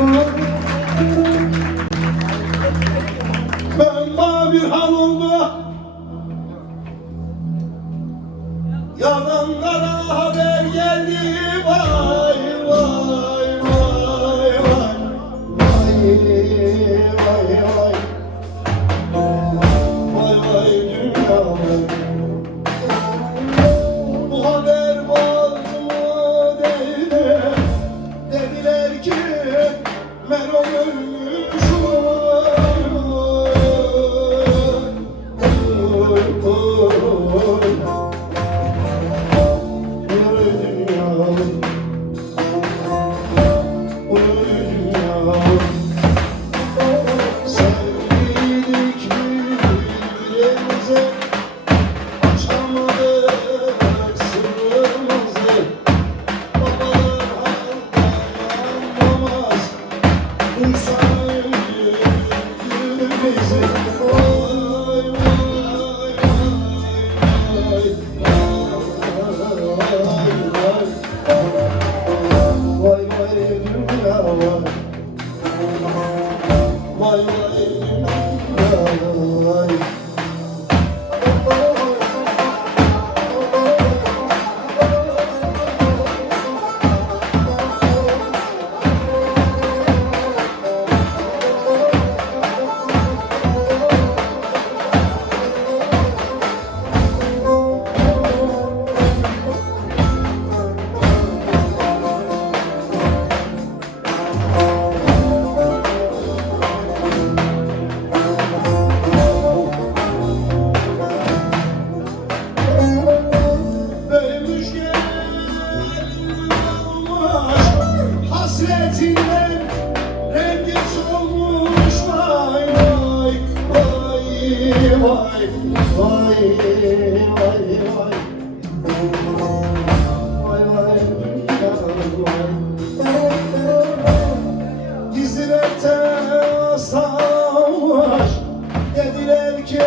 Ben bir hal oldu, yalanlara haber geldi. Vay vay vay vay vay vay vay vay vay dünya vay. Bu haber oldu mu dediler ki Meron ölmüş. Hasretinden rengi solmuş. Vay vay vay vay vay vay vay Gizlilikte savaş, dediler ki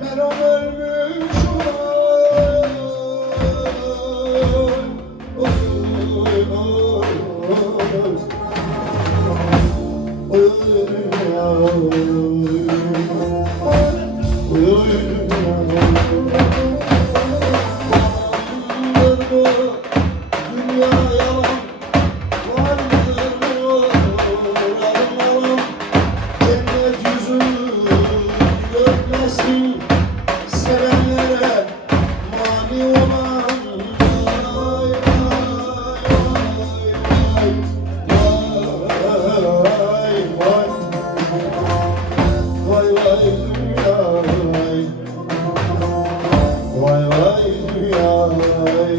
Meron ölmüş. Dünya yalan, vardır bu yalan. Cennet yüzü görmesin sevenlere mani olan. Vay vay vay vay vay vay dünya vay vay vay dünya vay.